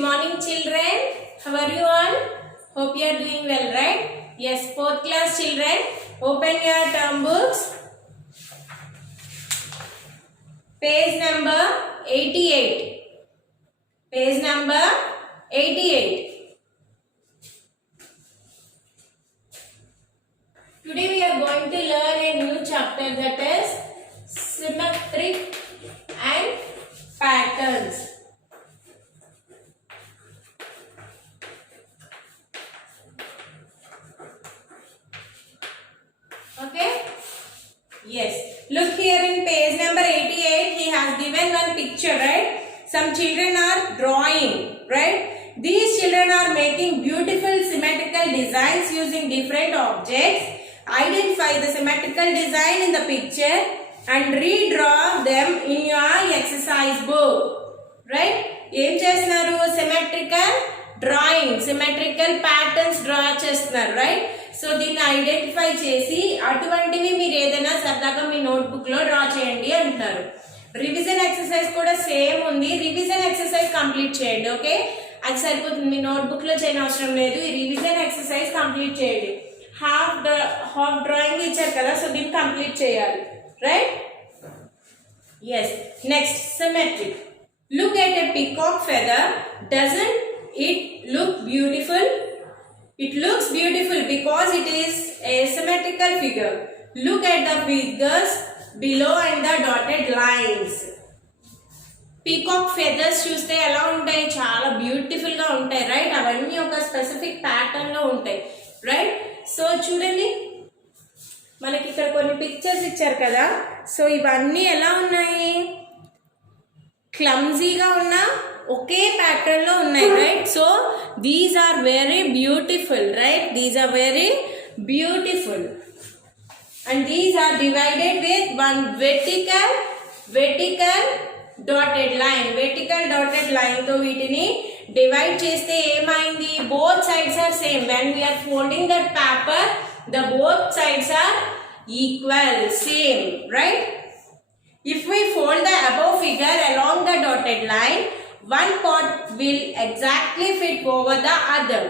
Good morning children. How are you all? Hope you are doing well, right? Yes, 4th class children, open your term books. Page number 88. Page number 88. Today we are going to learn a new chapter, that is symmetric and patterns. Okay? Yes. Look here in page number 88, he has given one picture, right? Some children are drawing, right? These children are making beautiful symmetrical designs using different objects. Identify the symmetrical design in the picture and redraw them in your exercise book, right? ఏం చేస్తున్నారు? Symmetrical drawing, symmetrical patterns draw చేస్తున్నారు, right? So దీన్ని ఐడెంటిఫై చేసి అటువంటివి మీరు ఏదైనా సరదాగా మీ notebook లో డ్రా చేయండి అంటారు. రివిజన్ ఎక్సర్సైజ్ కూడా సేమ్ ఉంది. రివిజన్ ఎక్సర్సైజ్ కంప్లీట్ చేయండి, ఓకే? అది సరిపోతుంది, మీ నోట్బుక్ లో చేయని అవసరం లేదు. ఈ రివిజన్ ఎక్సర్సైజ్ కంప్లీట్ చేయండి. హాఫ్ డ్రాయింగ్ ఇచ్చారు కదా, సో దీన్ని కంప్లీట్ చేయాలి, right? Yes. Next, symmetric. Look at a peacock feather. Doesn't it look beautiful? It looks beautiful because it is a symmetrical figure. Look at the figures below and the dotted lines. Peacock feathers చూస్తే ఎలా ఉంటాయి? చాలా బ్యూటిఫుల్ గా ఉంటాయి, రైట్? అవన్నీ ఒక specific pattern లో ఉంటాయి, రైట్? సో చూడండి, మనకి ఇక్కడ కొన్ని పిక్చర్స్ ఇచ్చారు కదా. సో ఇవన్నీ ఎలా ఉన్నాయి? క్లమ్జీగా ఉన్న ఒకే ప్యాటర్న్ లో ఉన్నాయి, right? So these are very beautiful, right? These are very beautiful and these are divided with one vertical dotted line. Vertical dotted line తో వీటిని డివైడ్ చేస్తే ఏమైంది? Both sides are same. When we are folding that paper, the both sides are equal, same, right? If we fold the above figure along the dotted line, one part will exactly fit over the other.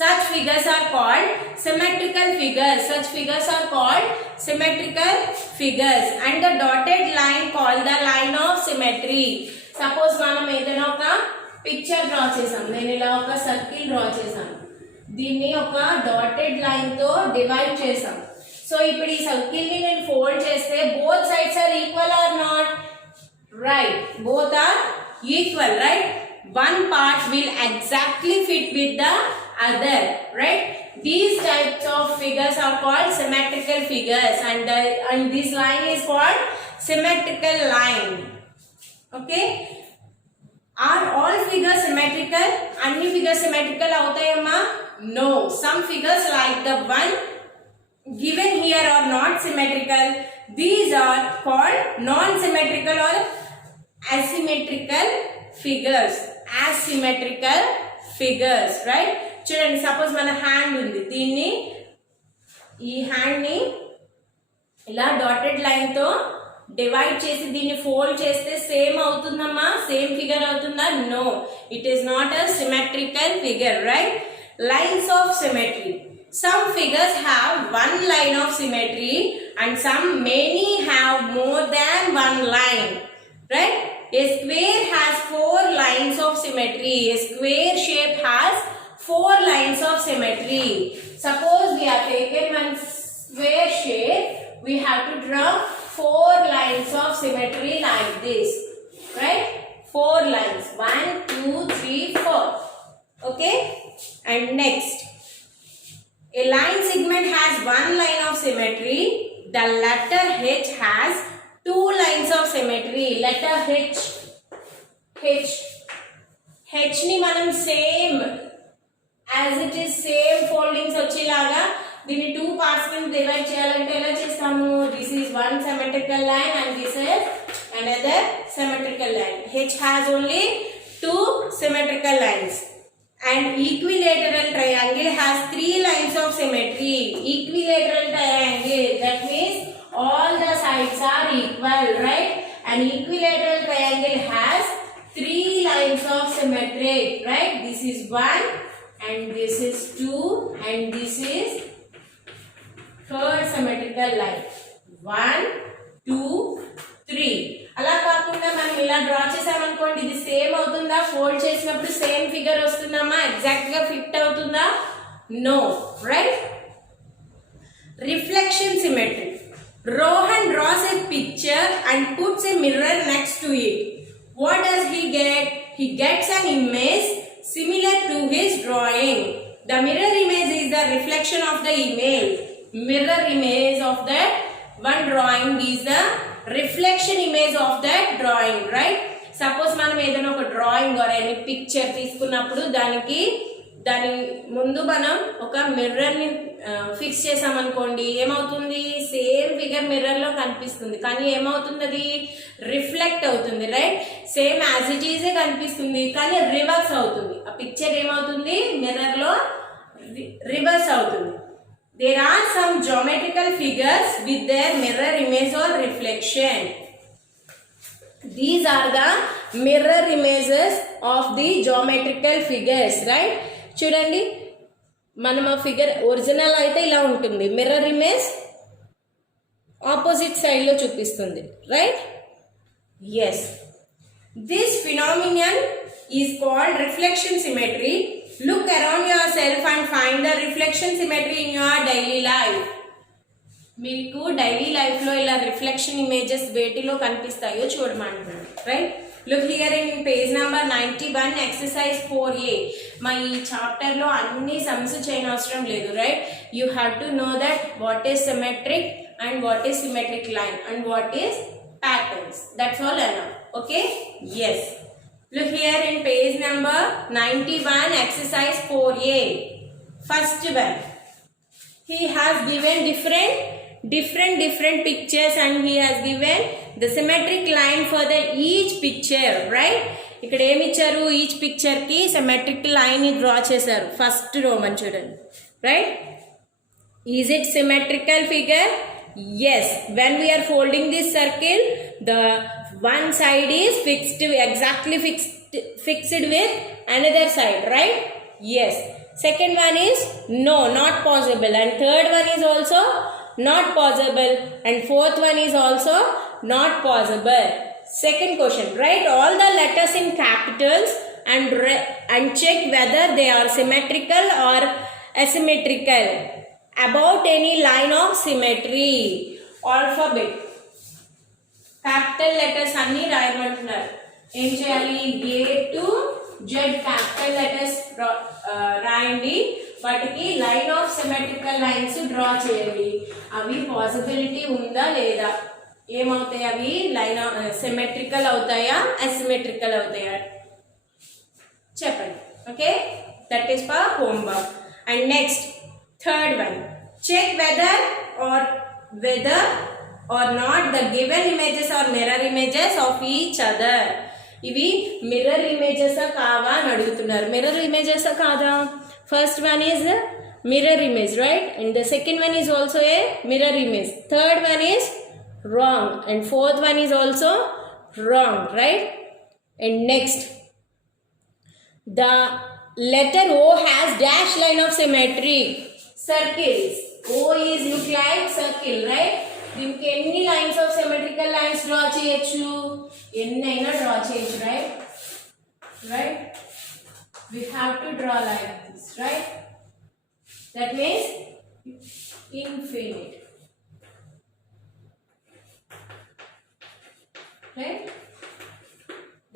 Such figures are called symmetrical figures. Such figures are called symmetrical figures, and the dotted line called the line of symmetry. Suppose మనం ఏదైనా ఒక picture draw చేసాం. నేను ఇలా ఒక circle draw చేశాను, దీన్ని ఒక డాటెడ్ లైన్ తో డివైడ్ చేసాం. సో ఇప్పుడు ఈ సర్కిల్ ని నేను ఫోల్డ్ చేస్తే both sides are equal or not? Right, both are equal, right? One part will exactly fit with the other, right? These types of figures are called symmetrical figures, and this line is called symmetrical line. Okay? Are all figures symmetrical? Any figures symmetrical avutayamma? No. Some figures like the one given here are not symmetrical. These are called non-symmetrical or asymmetrical figures. Asymmetrical figures, right? చూడండి, సపోజ్ మన హ్యాండ్ ఉంది, దీన్ని ఈ హ్యాండ్ ని ఇలా dotted line తో డివైడ్ చేసి దీన్ని ఫోల్డ్ చేస్తే సేమ్ అవుతుందమ్మా? సేమ్ ఫిగర్ అవుతుందా? No, it is not a symmetrical figure, right? Lines of symmetry. Some figures have one line of symmetry and many have more than one line, right? A square has 4 lines of symmetry. A square shape has 4 lines of symmetry. Suppose we are taken one square shape, we have to draw 4 lines of symmetry like this, right? 4 lines, 1, 2, 3, 4. Okay? And next, a line segment has 1 line of symmetry. The letter H has 2 lines of symmetry. Letter H ni manam same as it is same foldings వచ్చేలాగా దీన్ని 2 parts కింద డివైడ్ చేయాలంటే ఎలా చేస్తాము? This is one symmetrical line and this is another symmetrical line. H has only 2 symmetrical lines. An equilateral triangle has 3 lines of symmetry. Equilateral triangle, that means all the sides are equal, right? An equilateral triangle has 3 lines lines of symmetric, right? This is 1 and this is 2 and this is third symmetrical line. 1 2 3. అలా కాకుండా మనం ఇలా డ్రా చేసామనుకోండి, ఇది సేమ్ అవుతుందా? Fold చేసినప్పుడు same figure వస్తుందమ్మా? Exact గా ఫిట్ అవుతుందా? No, right? Reflection symmetry. Rohan draws a picture and puts a mirror next to it. What does he get? He gets an image similar to his drawing. The mirror image is the reflection of the image. Mirror image of that one drawing is the reflection image of that drawing, right? Suppose మనం ఏదైనా ఒక drawing or any picture తీసుకున్నప్పుడు దాని ముందు మనం ఒక మిర్రర్ ని ఫిక్స్ చేసామనుకోండి, ఏమవుతుంది? సేమ్ ఫిగర్ మిర్రర్ లో కనిపిస్తుంది, కానీ ఏమవుతుంది? అది రిఫ్లెక్ట్ అవుతుంది, right? Same as it EJ కనిపిస్తుంది, కానీ రివర్స్ అవుతుంది. ఆ పిక్చర్ ఏమవుతుంది? మిర్రర్ లో రివర్స్ అవుతుంది. There are some geometrical figures with their mirror image or reflection. These are the mirror images of the geometrical figures, right? చూడండి, మనం ఆ ఫిగర్ ఒరిజినల్ అయితే ఇలా ఉంటుంది, మిర్రర్ ఇమేజ్ ఆపోజిట్ సైడ్ లో చూపిస్తుంది, right? Yes, this phenomenon is called reflection symmetry. Look around yourself and find the reflection symmetry in your daily life. మీకు daily life లో ఇలా రిఫ్లెక్షన్ ఇమేజెస్ వేటిలో కనిపిస్తాయో చూడమంటున్నాను, right? Look here in page number 91 exercise 4A. మా ఈ chapter లో అన్ని సమ్స్ చేయనవసరం లేదు, right? You have to know that what is symmetric and what is symmetric line and what is patterns. That's all అన్నా, okay? Yes. Look here in page number 91 exercise 4A. First one, he has given different pictures and he has given the symmetric line for the each picture, right? ఇక్కడ ఏమి ఇచ్చారు? Each picture కి symmetric line ని డ్రా చేశారు. First row మనం చూడండి, right? Is it symmetrical figure? Yes, when we are folding this circle, the one side is exactly fixed with another side, right? Yes. Second one is no, not possible, and third one is also not possible, and fourth one is also not possible. Second question, write all the letters in capitals and check whether they are symmetrical or asymmetrical. About any line of symmetry. Alphabet, capital letters అన్ని రాయమంటున్నారు. ఏం చేయాలి? A to Z capital letters రాయండి. వాటికి line of symmetrical lines draw చేయండి. అవి పాసిబిలిటీ ఉందా లేదా? ఏమవుతాయి అవి? లైన్ సిమెట్రికల్ అవుతాయా, అసిమెట్రికల్ అవుతాయా చెప్పండి, okay? That is for homework. And next third one, check whether or not the given images or mirror images of each other. ఇవి మిర్రర్ ఇమేజెస్ కావా అని అడుగుతున్నారు. మిర్రర్ ఇమేజెస్ కాదా? First one is mirror image, right? And the second one is also a mirror image. Third one is wrong and fourth one is also wrong, right? And next, the letter O has dash line of symmetry. Circles. O is look like circle, right? దీనికి ఎన్ని lines of symmetrical lines draw చేయొచ్చు? ఎన్నైనా డ్రా చేయొచ్చు, right? Right? we have to draw like this, right? That means infinite, right?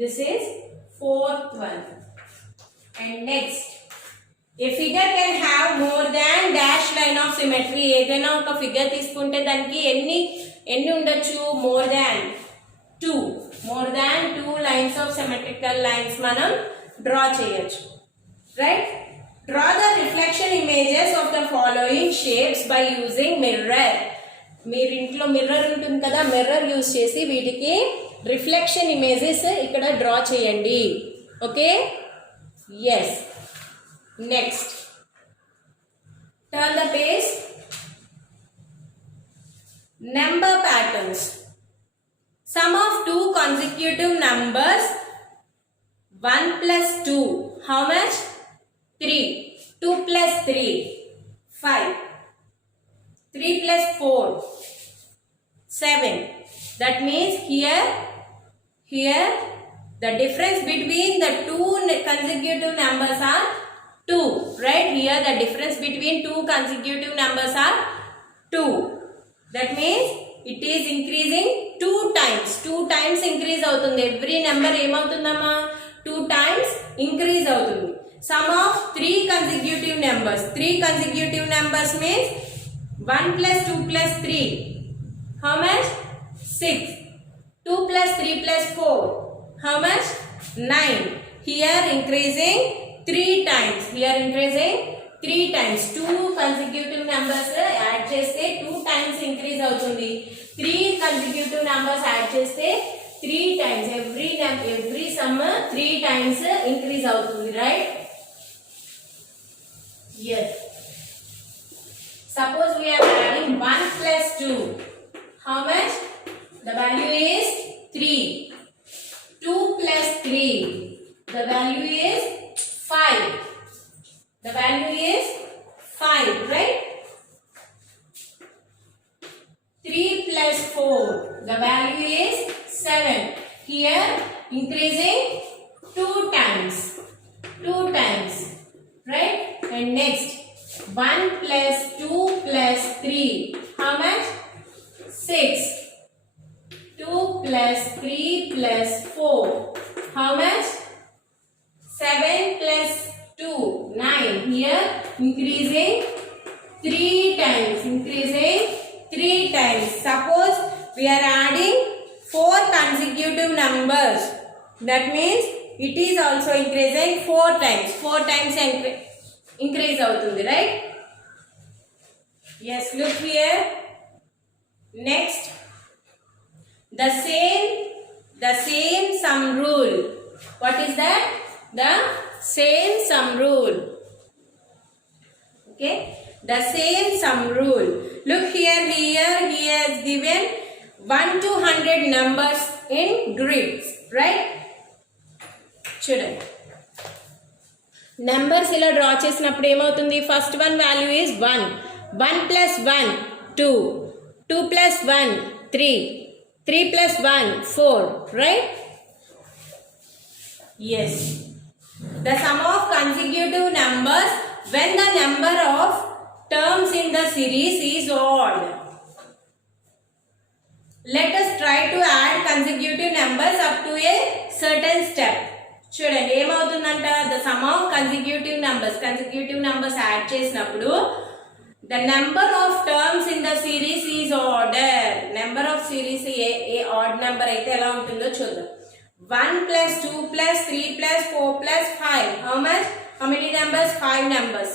This is fourth one. And next, a figure can have more than dash line of symmetry. ఏదైనా ఒక ఫిగర్ తీసుకుంటే దానికి ఎన్ని ఉండొచ్చు? more than 2 lines of symmetrical lines మనం డ్రా చేయొచ్చు, right? Draw the reflection images of the following shapes by using mirror. మీరు ఇంట్లో మిర్రర్ ఉంటుంది కదా, మిర్రర్ యూజ్ చేసి వీటికి రిఫ్లెక్షన్ ఇమేజెస్ ఇక్కడ డ్రా చేయండి, okay? Yes. Next, turn the page. Number patterns. Sum of two consecutive numbers 1 plus 2. How much? 3. 2 plus 3. 5. 3 plus 4. 7. That means here the difference between the two consecutive numbers are 2. Right? Here the difference between two consecutive numbers are 2. That means it is increasing 2 times. 2 times increase avutundi. Every number emavuthundamma 2 times increase avutundi. Sum of 3 consecutive numbers. 3 consecutive numbers means 1 plus 2 plus 3. How much? 6. 2 plus 3 plus 4. How much? 9. Here increasing 3 times. Here increasing 3 times. 2 consecutive numbers add cheste 2 times increase avutundi. 3 consecutive numbers add cheste 3 times. Every sum 3 times increase avutundi, right? Yes. Suppose we are adding 1 plus 2. How much? The value is 3. 2 plus 3. The value is 5. The value is 5, right? 3 plus 4. The value is 7. Here increasing 2 times. 2 times. Right? And next 1 plus 2 plus 3. How much? 6. 2 plus 3 plus 4. How much? 7 plus 2. 9. Here increasing 3 times. Increasing 3 times. Suppose we are adding 4 consecutive numbers. That means it is also increasing 4 times. 4 times increase avutundi, right? Yes, look here. Next, the same sum rule. What is that? The same sum rule. Okay, the same sum rule. Look here, he has given 1 to 100 numbers in grids, right? Children, numbers ila draw chesinappudu emautundi? First one value is 1. 1 plus 1 2. 2 plus 1 3. 3 plus 1 4, right? Yes. The sum of consecutive numbers when the number of terms in the series is odd. Let us try to add consecutive numbers up to a certain step. చూడండి ఏమవుతుందంట, the sum of consecutive numbers add చేసినప్పుడు the number of terms in the series is order. Number of series A odd number అయితే ఎలా ఉంటుందో చూద్దాం. 1 plus 2 plus 3 plus 4 plus 5. How much? How many numbers? 5 numbers.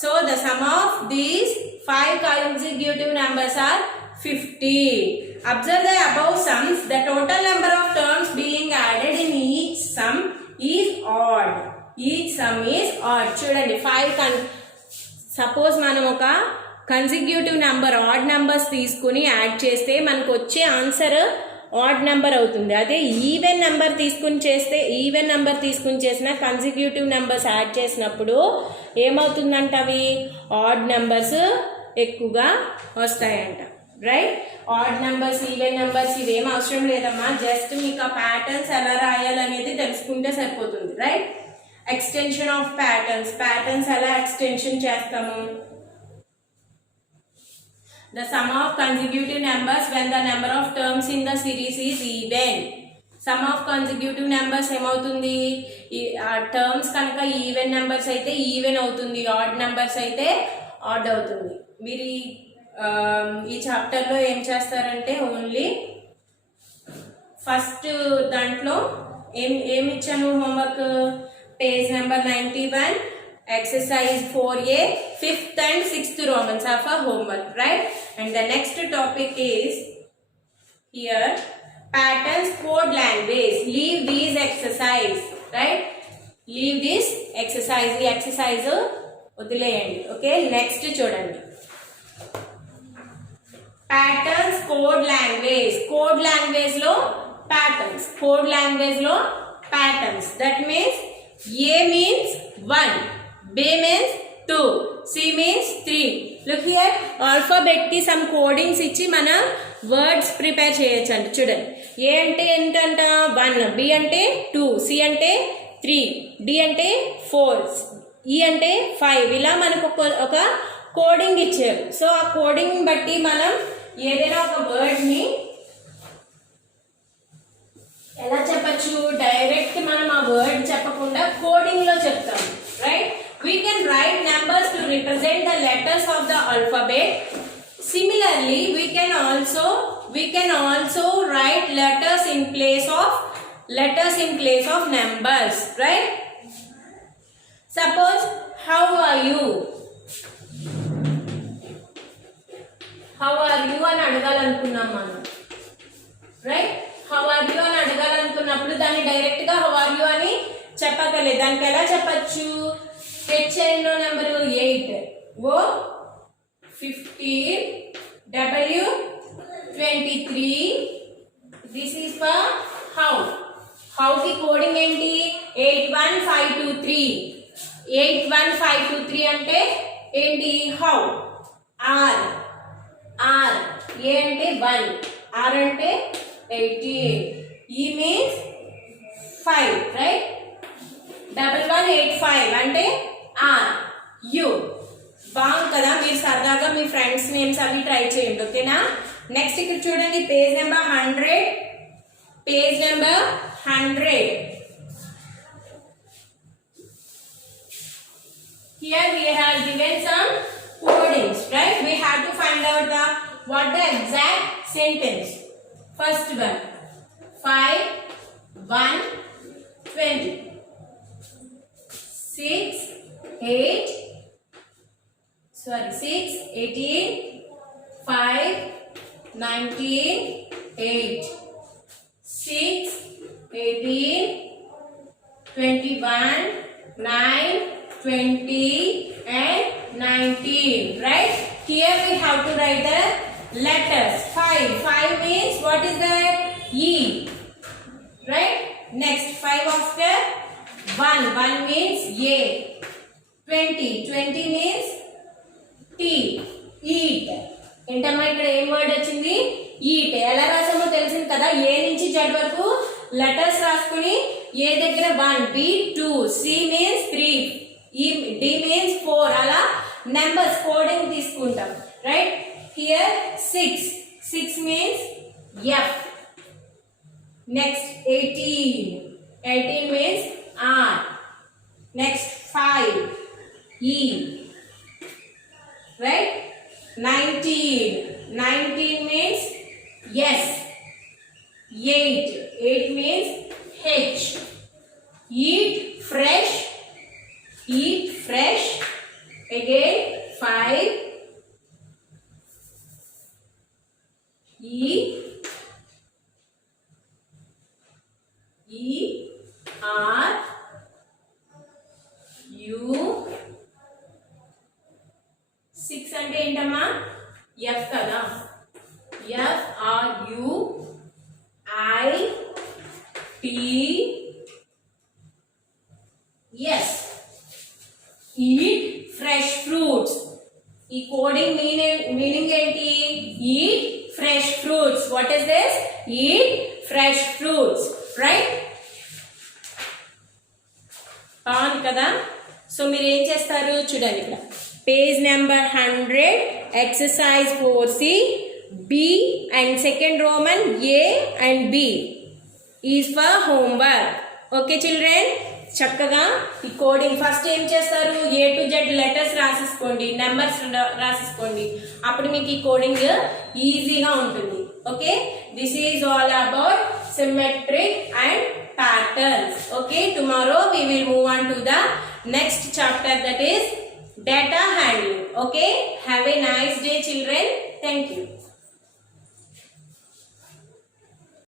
So the sum of these 5 consecutive numbers are 50. Observe the above sums. The total number of terms being added in each sum is odd. Each sum is odd. చూడండి 5 సపోజ్ మనం ఒక consecutive number odd numbers తీసుకుని యాడ్ చేస్తే మనకు వచ్చే answer odd number అవుతుంది. అదే even number తీసుకుని చేసిన కన్సిక్యూటివ్ నెంబర్స్ యాడ్ చేసినప్పుడు ఏమవుతుందంట, అవి ఆడ్ నెంబర్స్ ఎక్కువగా వస్తాయంట, right? Odd numbers even numbers ఇవేం అవసరం లేదమ్మా, జస్ట్ మీకు ఆ ప్యాటర్న్స్ ఎలా రాయాలనేది తెలుసుకుంటే సరిపోతుంది, రైట్? ఎక్స్టెన్షన్ ఆఫ్ ప్యాటర్న్స్ ఎలా ఎక్స్టెన్షన్ చేస్తాము? The sum of consecutive numbers when the number of terms in the series is even. Sum of consecutive numbers ఏమవుతుంది, టర్మ్స్ కనుక ఈవెన్ నెంబర్స్ అయితే ఈవెన్ అవుతుంది, ఆడ్ నెంబర్స్ అయితే ఆడ్ అవుతుంది. మీరు ఈ చాప్టర్లో ఏం చేస్తారంటే ఓన్లీ ఫస్ట్ దాంట్లో ఏమి ఇచ్చాను homework, page number 91 exercise 4a 5th and 6th Romans are for homework, right? And the next topic is here patterns, code language. Leave these exercise, right? Leave this exercise. The exercise వదిలేయండి. Okay, next చూడండి, patterns, code language. Code language లో patterns, code language లో patterns. That means A means 1, B means 2, C means 3. Look here, alphabet ki some codings ఇచ్చి మనం words prepare చేయొచ్చు అండి. చూడండి, ఏ అంటే ఏంటంట 1, బి అంటే 2, సి అంటే 3, డి అంటే 4, ఈ అంటే 5. ఇలా మనకు ఒక కోడింగ్ ఇచ్చారు. సో ఆ కోడింగ్ బట్టి మనం ఏదైనా ఒక వర్డ్ని ఎలా చెప్పచ్చు, డైరెక్ట్ మనం ఆ వర్డ్ చెప్పకుండా కోడింగ్ లో చెప్తాం. Right, we can write numbers to represent the letters of the alphabet. Similarly, we can also write letters in place of numbers. Right, suppose how are you అని అడగాలనుకున్నాం మనం. రైట్, హౌ ఆర్ యూ అని అడగాలనుకున్నప్పుడు దాన్ని డైరెక్ట్ గా how are you అని చెప్పగలేదు. దానికి ఎలా చెప్పచ్చు, హెచ్ఐలో number 8, O 15, W 23. This is for how. How కి కోడింగ్ ఏంటి, 81523. 81523 అంటే ఏంటి, హౌ. ఆర్ ఏ అంటే 1, ఆర్ అంటే 18, ఈ మీన్స్ 5. రైట్, 1185 అంటే ఆర్ యు. బాగుంది కదా, మీరు సరదాగా మీ ఫ్రెండ్స్ నేమ్స్ అవి ట్రై చేయండి. ఓకేనా. నెక్స్ట్ ఇక్కడ చూడండి, page number 100. Here we have given some codings, right? We have to find out what the exact sentence. First one, 5, 1, 20. 6, 18, 5, 19, 8. 6, 18, 21, 9, 20 and 19. Right? Here we have to write the letters. 5 means what is that? E. Right? Next, 5 after 1 means A. 20 means T. Eat. ఏంటమ్మా ఇక్కడ ఏం వర్డ్ వచ్చింది, ఈట్. ఎలా రాసామో తెలిసింది కదా, ఏ నుంచి జెడ్ వరకు లెటర్స్ రాసుకుని ఏ దగ్గర 1, B 2, C means 3, D means 4, అలా నెంబర్స్ కోడింగ్ తీసుకుంటాం. Right, here 6 means F. Next 18 means R. Next 5, E. Right? 19 means yes. 8 means H. Eat fresh. Again 5, E R U. 6 అంటే ఏంటమ్మా, F కదా. F R U I T S. Eat fresh fruits. ఈ coding meaning ఏంటి, eat fresh fruits. What is this? Eat fresh fruits. Right? బాగుంది కదా. సో మీరు ఏం చేస్తారు చూడండి, ఇక్కడ page number 100, exercise 4C, B and second Roman A and B is for homework. Okay children, చక్కగా ఈ కోడింగ్ ఫస్ట్ ఏం చేస్తారు, A to Z లెటర్స్ రాసేసుకోండి, నెంబర్స్ రాసేసుకోండి, అప్పుడు మీకు ఈ కోడింగ్ ఈజీగా ఉంటుంది. Okay, this is all about symmetric and patterns. Okay, tomorrow we will move on to the next chapter, that is data handling. Okay, have a nice day children. Thank you.